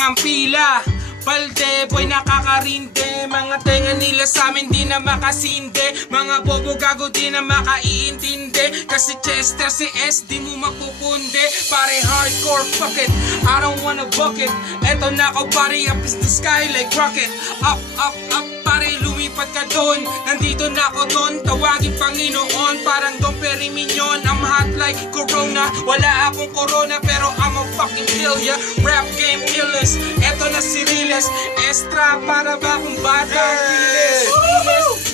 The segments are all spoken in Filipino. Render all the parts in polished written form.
ang pila. Balde, boy nakakarinde. Mga tenga nila sa amin di na makasinde. Mga bobo gago di na makaiintindi. Kasi Chester si S di mo mapupunde. Pare hardcore, fuck it, I don't wanna book it. Eto na ako pare, up is the sky like rocket. Up, up, up, pare lumipat ka doon. Nandito na ako doon, tawagin Panginoon. Parang Dom Perignon, I'm hot like Corona. Wala akong corona pero I'm a fucking kill ya. Rap game illness, eto na si Riles. Extra para ba kung bata?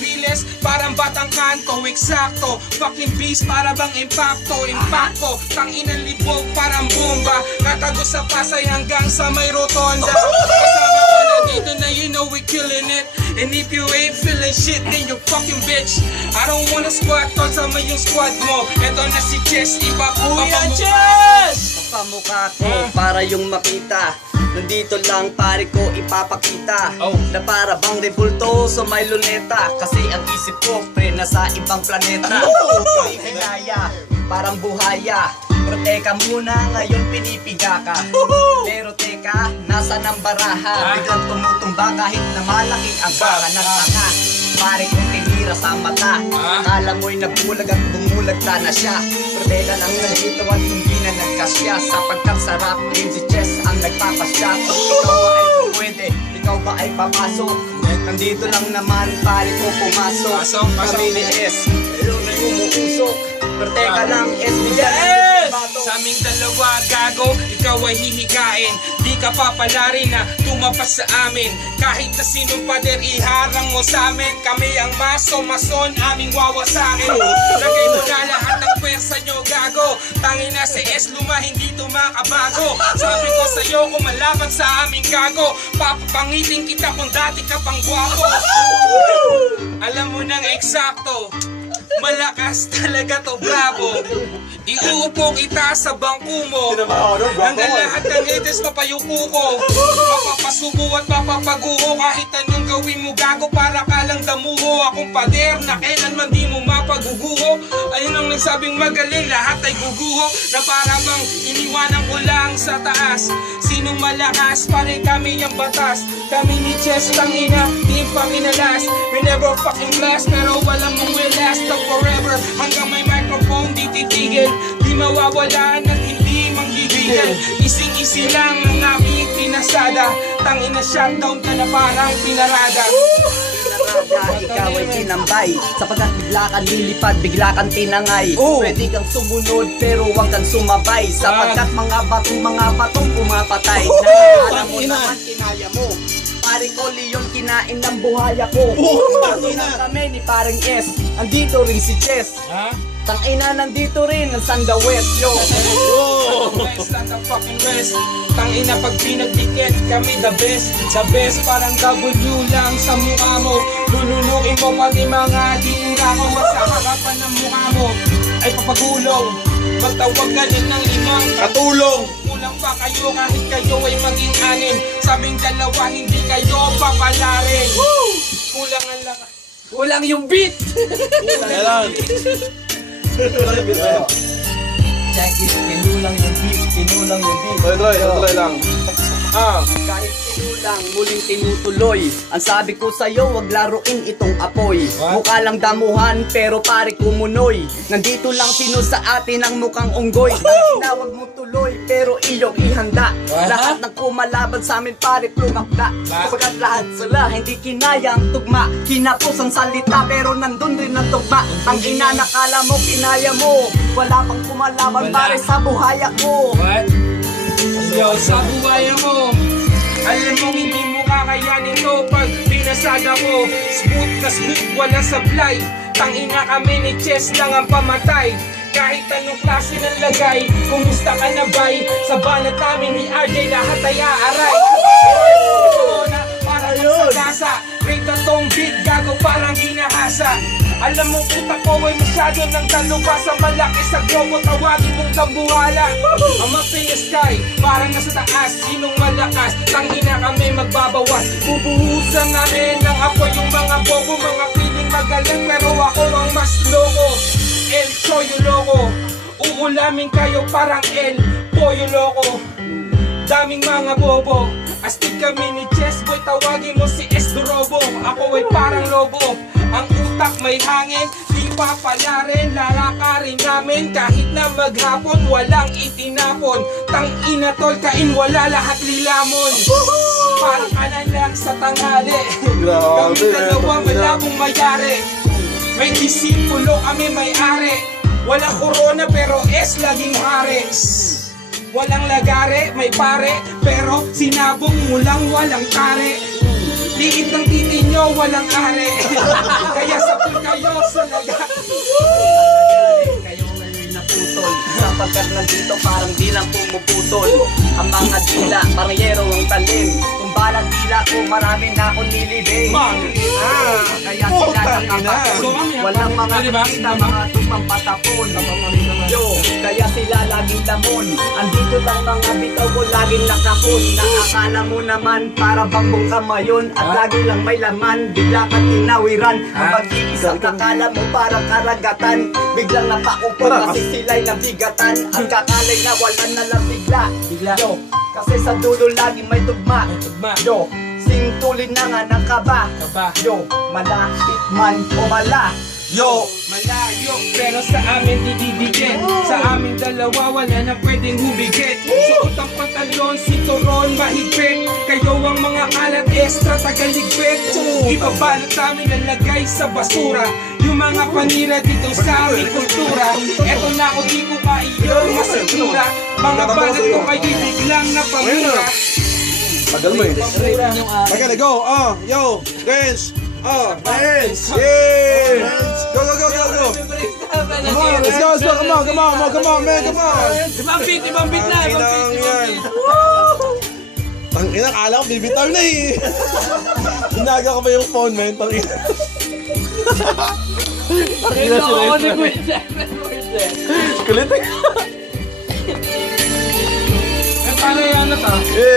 Riles, parang batang kanto. Eksakto, fucking beast para bang impacto. Impacto, tanginang libog parang bomba. Natago sa Pasay hanggang sa may rotonda. Kasama ko na dito na you know we killing it. And if you ain't feeling shit, then you fucking bitch. I don't wanna squat, tol sama yung squad mo. Eto na si Chess, iba ko Kuya Chess! Pamukha ko para yung makita. Nandito lang pare ko ipapakita na para bang rebulto sa may luneta. Kasi ang isip ko pre nasa ibang planeta. Hindi kinaya, parang buhaya. Pero teka muna, ngayon pinipiga ka. Pero teka, nasa ng baraha. Biglang tumutumba kahit na malaki ang baka ng tanga. Pare ko tinira sa mata. Akala mo'y nabulag at bumulagta na siya. Pero teka lang nandito at hindi na nagkasya. Sapagkat sarap din si Chess ang nagpapasya. Kung ikaw ba ay pwede, ikaw ba ay papasok? Nandito lang naman pare ko pumasok. Kami ni S, ayun na umuusok. Pero teka lang S, bigyan sa aming dalawa gago, ikaw ay hihigain. Di ka papalarin na tumapas sa amin. Kahit na sinong pader iharang mo sa amin. Kami ang maso-mason, aming wawasakin. Lagay mo na lahat ng pwersa nyo gago. Tangin na si S luma, hindi makabago. Sabi ko sa'yo kung malaban sa aming gago, papapangitin kita kung dati ka pang gwapo. Alam mo nang eksakto, malakas talaga to, bravo. Iuupo kita sa bangko mo. Hanggang lahat ng haters mapayuko ko. Mapapasubo at mapapaguho. Kahit anong gawin mo gago, para ka lang damuho. Akong pader na kailanman di mo mapaguguho. Ayun ang nagsabing magaling, lahat ay guguho. Na para bang iniwanan ko lang sa taas. Sinong malakas, pare kami yung batas. Kami ni Chess, tangina, di pa minalas. We never fucking blast, pero walang mong will last of forever. Hanggang may microphone di titigil. Di mawawalan at hindi manggigigil. Ising-isi lang ang aming pinasada. Tangina shutdown ka na parang pinarada. Ikaw ay tinambay sapagkat bigla kang lilipad, bigla kang tinangay. Pwede kang sumunod pero huwag kang sumabay. Sapagkat mga batong pumapatay. Alam mo naman kinaya mo. Pare ko Leon, kinain ng buhaya ko. Nandito kami ni parang S. Andito rin si Chess. Tangina nandito rin ang Sanda West, yo. Sanda fucking West. Tangina pag pinagdikit kami the best. The best parang W lang sa mukha mo. Lulunukin mo pati mga dinga ko. Sa harapan ng mukha mo ay papagulong. Magtawag ka din ng limang katulong. Kulang pa kayo kahit kayo ay maging anin. Sabing dalawa hindi kayo papalarin. Kulang ang lakas. Kulang yung beat. Check it, pinulang yung beat. Tuloy lang. Kahit pinulang, muling tinutuloy. Ang sabi ko sa'yo, wag laruin itong apoy. Mukha lang damuhan, pero pare kumunoy. Nandito lang sino sa atin ang mukhang unggoy. Tinawag mo tuloy, pero iyong ihanda. Lahat ng kumalaban sa amin pare plumakda. Sapagkat lahat sila hindi kinayang tugma. Kinapos ang salita, pero nandun rin ang tugma. Ang ina nakala mo, kinaya mo. Wala pang kumalaban pare sa buhaya ko. What? Yo, sa buhay mo, alam mo hindi mo kakayanin to pag binasada ko. Smooth na smooth, wala sablay. Tangina kami ni Chess lang ang pamatay. Kahit anong klase ng lagay, kumusta ka na bay? Sa banat namin ni RJ lahat ay aaray. Ito na parang magsagasa. Rate na tong beat, gago parang ginahasa. Alam mo utak ko ay masyado ng talupa. Sa malaki sa globo, tawagin mong tambuhala. Ang mapin the sky, parang nasa taas. Sinong malakas, tangina kami magbabawas. Bubuhusan namin ng apoy yung mga bobo. Mga piling magaling pero ako ang mas loko. El Choyo Loco, uulamin kayo parang El Pollo Loco. daming mga bobo. Astig kami ni Chess Boy, tawagin mo si S. Dorobo. Ako ay parang lobo, ang utak may hangin, di papalarin. Lalakarin namin kahit na maghapon, walang itinapon. Tangina tol, kain wala lahat lilamon. Parang kanan lang sa tanghali. Kami dalawa malabong mayari. May disipulo kami may-ari. Walang corona pero S laging hari. Walang lagare, may pare, pero sinabong mo lang walang tare. Liit ng titi nyo, walang are. Kaya sapul kayo sa Kayo ngayon naputol, sapagkat nandito parang di lang pumuputol. Ang mga dila, parang yero ang talim. Kung balang dila ko, marami na akong nilibing. Kaya sila nakapatol. Walang mga kita, mga tupang patapon. Yo, kaya sila laging lamon. Andito lang mga bitaw ko, laging nakahon. Naakala mo naman, para bambong kamayon. At lagi lang may laman, bigla ka tinawiran. Ang pag-iisang kakala mo parang karagatan. Biglang napakupon kasi sila'y nabigatan. Ang kakalay na wala na lang bigla. Yo, kasi sa dulo laging may tugma. Yo, singtulin na nga ng kaba. Yo, malapit man o mala. Yo, malayo, pero sa amin dididikit. Sa amin dalawa, wala na pwedeng humigit. Suot ang pantalon, sinturon, mahigpit. Kayo ang mga kalat, extra, tagaligpit. Ibabalot namin lalagay sa basura. Yung mga panira dito sa aming kultura. Eto na ako, di ko kaiyo masatura. Mga balat ko kayo biglang na pamura. Tagal mo eh. Okay, go. Yo, dance. Dance. Yeah. Go. Come on, let's go. Come on, man. Come on. Ibang beat na. Tangina, kala ko bibitaw na eh. Hinaga ko ba yung phone, man? Tangina. Tangina sila yun. Kulit. Paano yan na ta? Yeah.